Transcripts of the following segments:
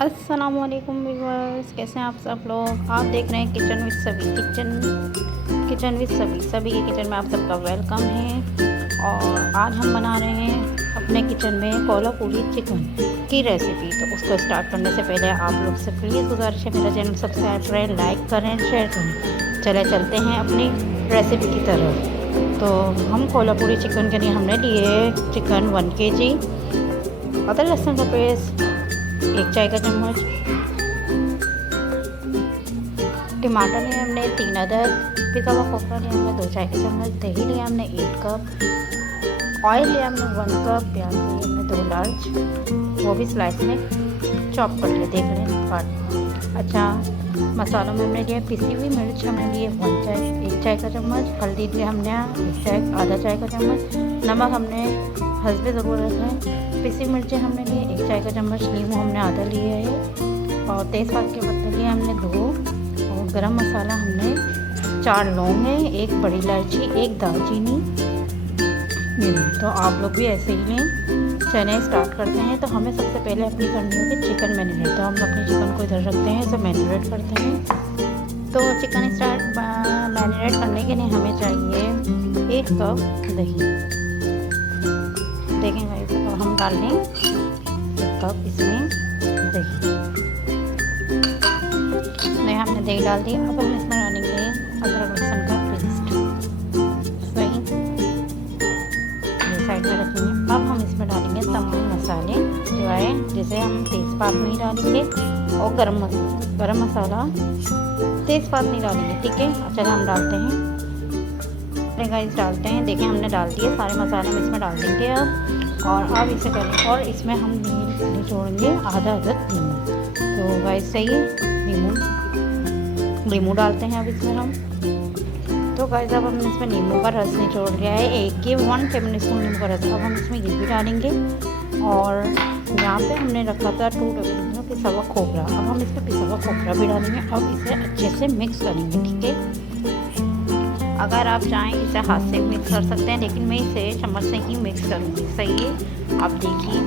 अस्सलामुअलैकुम व्यूअर्स, कैसे हैं आप सब लोग। आप देख रहे हैं किचन विद सभी। किचन विद सभी के किचन में आप सबका वेलकम है। और आज हम बना रहे हैं अपने किचन में कोल्हापुरी चिकन की रेसिपी। तो उसको स्टार्ट करने से पहले आप लोग से प्लीज़ गुजारिश है, मेरा चैनल सब्सक्राइब करें, लाइक करें, शेयर करें। चले चलते हैं अपनी रेसिपी की तरफ। तो हम कोल्हापुरी चिकन के लिए हमने लिए चिकन 1 kg, अदरक लहसुन का पेस्ट 1 चाय का चम्मच, टमाटर लिए हमने 3 अदद, पिसा हुआ खोपरा लिया हमने 2 चाय के चम्मच, दही लिया हमने 1 कप, ऑयल लिया हमने 1 कप, प्याज लिए हमने 2 लार्ज, वो भी स्लाइस में चॉप कर लिए, देख लें काट। अच्छा, मसालों में हमने लिया पिसी हुई मिर्च हमने लिए 1 चाय का चम्मच, हल्दी लिया हमने आधा चाय का चम्मच, नमक हमने हस्बे ज़रूरत है, पिसी मिर्चें हमने लिए 1 चाय का चम्मच, नींबू हमने आधा लिए है, और तेज़पात के पत्ते लिए हमने 2, और गरम मसाला हमने 4 लौंग है, 1 बड़ी इलायची, 1 दालचीनी। तो आप लोग भी ऐसे ही लें। चने स्टार्ट करते हैं। तो हमें सबसे पहले अपनी करनी होगी चिकन मैरिनेट। तो हम अपने चिकन को इधर रखते हैं, इसे मैरिनेट करते हैं। तो चिकन मैरिनेट करने के लिए हमें चाहिए 1 कप दही। देखें भाई, तो हम डाल दें 1 कप इसमें दही। नहीं, हमने दही डाल दी। अब हम इसमें डालेंगे अदरक लहसुन का पेस्ट। सही, ये साइड में रखेंगे। अब हम इसमें डालेंगे तमाम मसाले जो है, जैसे हम तेज़पात नहीं डालेंगे, और गरम मसाला तेज़पात नहीं डालेंगे, ठीक है। अच्छा, हम डालते हैं गाइस, डालते हैं। देखिए, हमने डाल दिए सारे मसाले, हम इसमें डाल देंगे अब इसे करें। और इसमें हम निचोड़ेंगे आधा अदद नींबू। तो गाइस सही है, नींबू डालते हैं अब इसमें हम। तो गाइस, अब हमने इसमें नींबू का रस निचोड़ लिया है, 1 टेबल स्पून नींबू का रस। अब हम इसमें ये भी डालेंगे, और यहाँ पे हमने रखा था 2 टेबल स्पून पिसा हुआ खोपरा। अब हम इसमें पिसा हुआ खोपरा भी डालेंगे। अब इसे अच्छे से मिक्स करेंगे, ठीक है। अगर आप चाहें इसे हाथ से मिक्स कर सकते हैं, लेकिन मैं इसे चम्मच से ही मिक्स करूँगी। सही है, आप देखिए।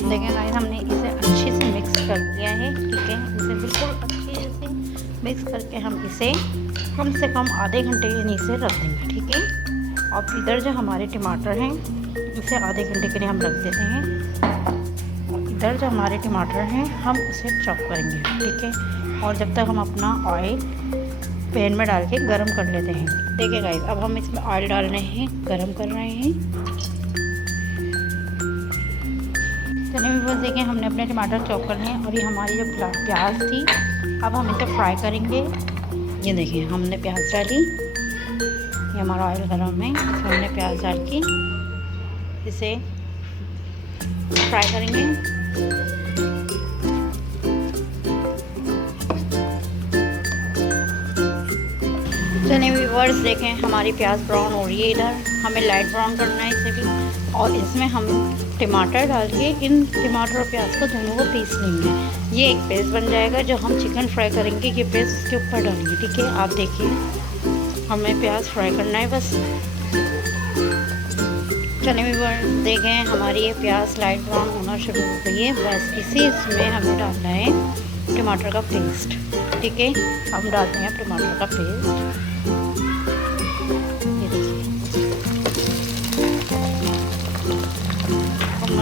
देखिए गाइस, हमने इसे अच्छे से मिक्स कर दिया है, ठीक है। इसे बिल्कुल अच्छे से मिक्स करके हम इसे कम से कम आधे घंटे के नीचे रख देंगे, ठीक है। अब इधर जो हमारे टमाटर हैं, इसे आधे घंटे के लिए हम रख देते हैं। और इधर जो हमारे टमाटर हैं, हम उसे चॉप करेंगे, ठीक है। और जब तक हम अपना ऑयल पैन में डाल के गरम कर लेते हैं। देखिए गाइस, अब हम इसमें ऑयल डाल रहे हैं, गरम कर रहे हैं। चलिए भी बस, देखिए हमने अपने टमाटर चॉप कर लिए। अभी हमारी जो प्याज थी, अब हम इसे फ्राई करेंगे। ये देखिए, हमने प्याज डाली, ये हमारा ऑयल गरम है, इसमें हमने प्याज डाल के इसे फ्राई करेंगे। चलिए व्यूअर्स, देखें हमारी प्याज ब्राउन हो रही है। इधर हमें लाइट ब्राउन करना है इसे भी। और इसमें हम टमाटर डाल के इन टमाटर और प्याज को दोनों को पीस लेंगे। ये एक पेस्ट बन जाएगा। जो हम चिकन फ्राई करेंगे, ये पेस्ट उसके ऊपर डालेंगे, ठीक है। आप देखिए, हमें प्याज फ्राई करना है बस। चलिए व्यूअर्स, देखें हमारी ये प्याज लाइट ब्राउन होना शुरू हो गई है। बस इसी इसमें हमें डालना है टमाटर का पेस्ट, ठीक है। हम डालते हैं टमाटर का पेस्ट।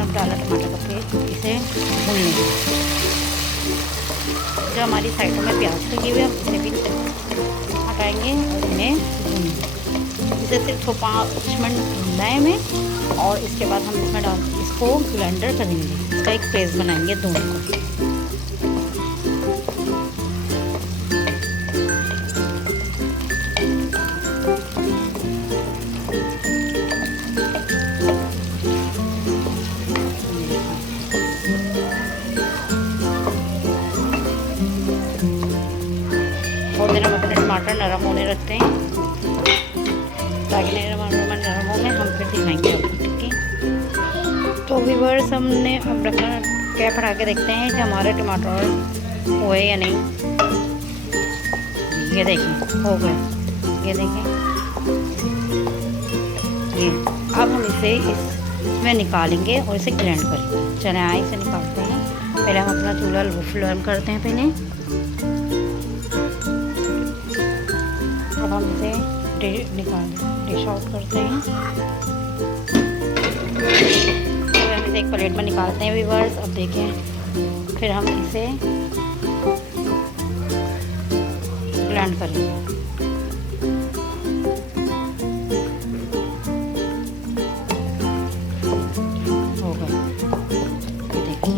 डाला टमाटर का पेस्ट, इसे भूनेंगे। जो हमारी साइडों में प्याज लगी हुई है, हम इसे भी हटाएंगे और इन्हें भूनेंगे। इसे सिर्फ 5 मिनट भूनना है हमें। और इसके बाद हम इसमें इसको ब्लेंडर करेंगे, इसका एक पेस्ट बनाएंगे दोनों को। और देर हम अपने टमाटर नरम होने रखते हैं, ताकि नरम होंगे हम फिर दिखाएंगे आपको, ठीक है। तो व्यूअर्स, हमने अब रखा कैप हटा के देखते हैं कि हमारे टमाटर हुए या नहीं। ये देखिए हो गए, ये देखिए ये। अब हम इसे इसमें निकालेंगे और इसे ग्राइंड करेंगे। चले आए इसे निकालते हैं। पहले हम अपना चूल्हा लो फ्लेम करते हैं पहले। अब हम इसे डिश आउट करते हैं। अब हम इसे एक प्लेट में निकालते हैं व्यूअर्स। अब देखें, फिर हम इसे ब्लेंड करेंगे। हो गया, ये देखिए।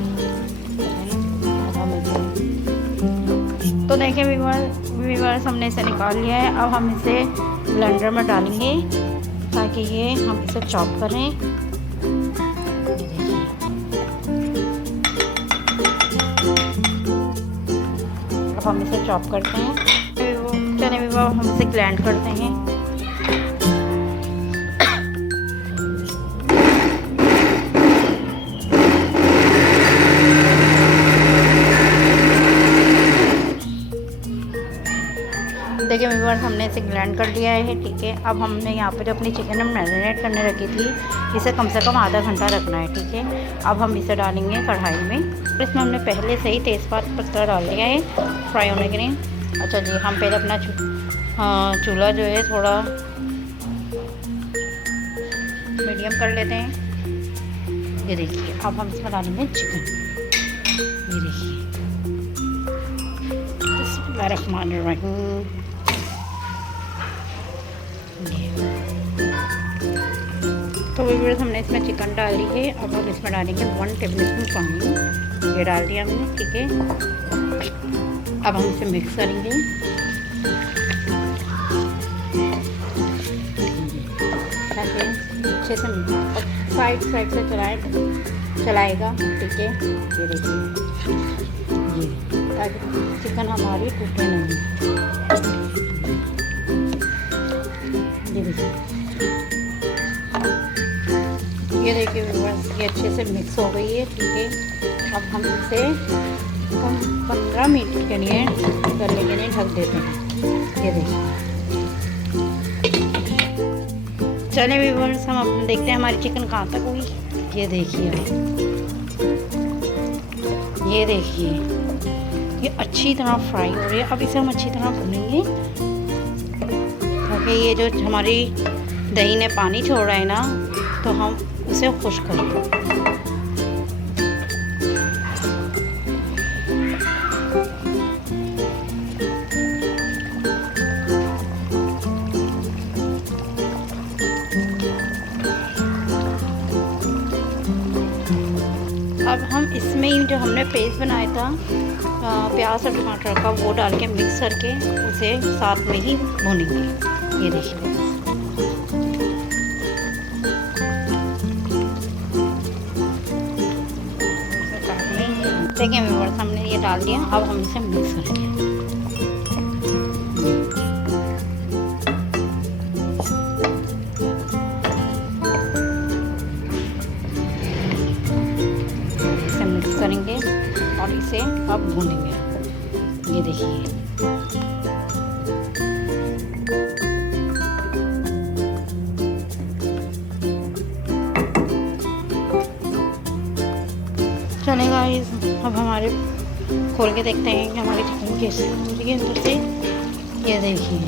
अब हम इसे, तो देखिए व्यूअर्स हमने इसे निकाल लिया है। अब हम इसे ब्लेंडर में डालेंगे ताकि ये हम इसे चॉप करें। ये देखिए, अब हम इसे चॉप करते हैं। चलिए व्यूअर्स हम इसे ग्राइंड करते हैं। देखिए व्यूअर्स हमने इसे ग्राइंड कर लिया है, ठीक है। अब हमने यहाँ पे जो अपनी चिकन हम मैरिनेट करने रखी थी, इसे कम से कम आधा घंटा रखना है, ठीक है। अब हम इसे डालेंगे कढ़ाई में। इसमें हमने पहले से ही तेज़पात पत्ता डाल दिया है फ्राई होने के लिए। अच्छा जी, हम पहले अपना चूल्हा जो है थोड़ा मीडियम कर लेते हैं। ये देखिए, अब हम इसमें डालेंगे चिकन। ये देखिए, बिस्मिल्लाहिर्रहमानिर्रहीम। तो व्यूअर्स हमने इसमें चिकन डाल दी है। अब हम इसमें डालेंगे 1 टेबलस्पून पानी। ये डाल दिया हमने, ठीक है। अब हम इसे मिक्स करेंगे। ताकि अच्छे से साइड से चलाएगा, ठीक है। ये देखिए, ये ताकि चिकन हमारी टूटे नहीं। ये देखिए, ये देखिए व्यूअर्स, ये अच्छे से मिक्स हो गई है, ठीक है। अब हम इसे 15 मिनट के लिए करने के लिए ढक देते हैं। ये देखिए, चलिए व्यूअर्स हम अब देखते हैं हमारी चिकन कहाँ तक हुई। ये देखिए, ये देखिए, ये अच्छी तरह फ्राई हो रही है। अब इसे हम अच्छी तरह भूनेंगे क्योंकि ये जो हमारी दही ने पानी छोड़ा है ना, तो हम उसे खुश करें। अब हम इसमें ही जो हमने पेस्ट बनाया था प्याज और टमाटर का, वो डाल के मिक्स करके उसे साथ में ही भूनेंगे। ये देखिए, देखिए व्यूअर्स हमने ये डाल दिया। अब हम इसे मिक्स करेंगे। इसे मिक्स करेंगे और इसे अब भूनेंगे। ये देखिए, चले गाइस, अब हमारे खोल के देखते हैं कि हमारी चिकन कैसे हो रही है अंदर से। ये देखिए,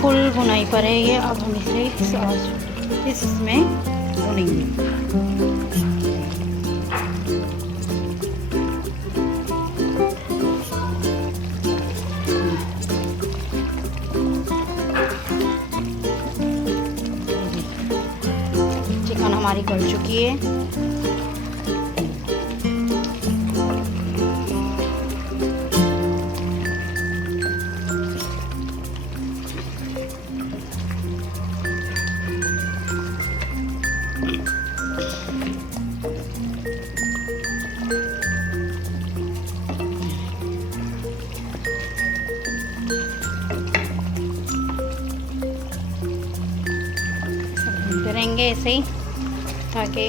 फुल भुनाई पर है ये। अब हम इसे इसमें भुनेंगे। चिकन हमारी गल चुकी है। करेंगे ऐसे ही ताकि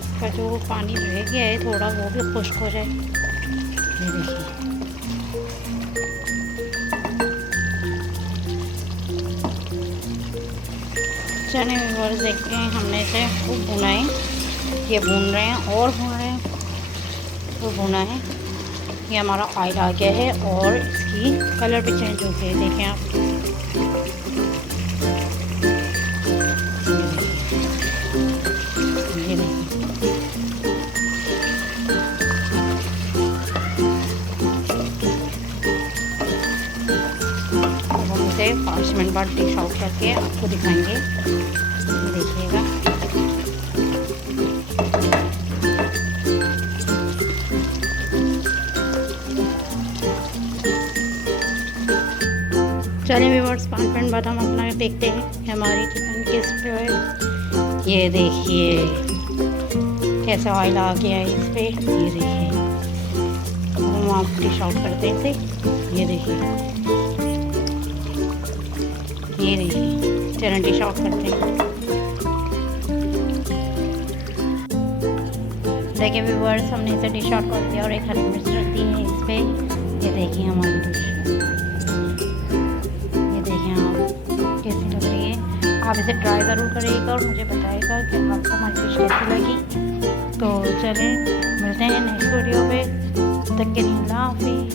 इसका जो पानी रह गया है थोड़ा, वो भी खुश्क हो जाए। ये देखिए, चने व्यूअर्स देखते हैं, हमने इसे खूब भुना है, ये भून रहे हैं और भून रहे हैं, वो भुना है। ये हमारा ऑयल आ गया है और इसकी कलर भी चेंज हो गया है, देखें आप। ये देखिए, अब हम इसे 5 मिनट बाद डिश आउट करके आपको दिखाएंगे। ये देखिएगा, चलिए व्यूअर्स 5 मिनट बाद हम अपना देखते हैं हमारी चिकन किस पे है। ये देखिए कैसा ऑयल आ गया है इस पे, ये देखिए। हम आप डिश आउट करते हैं इसे, ये देखिए, ये देखिए। चलिए डिश आउट करते हैं। देखिए व्यूअर्स, हमने इसे डिश आउट कर दिया और एक हरी मिर्च रख दी है इस पे। ये देखिए हमारी डिश, कैसी लग रही है। आप इसे ट्राई ज़रूर करिएगा और मुझे बताइएगा कि आपको हमारी डिश कैसी लगी। तो चलें मिलते हैं नेक्स्ट वीडियो पे, तब तक के लिए अल्लाह हाफिज़।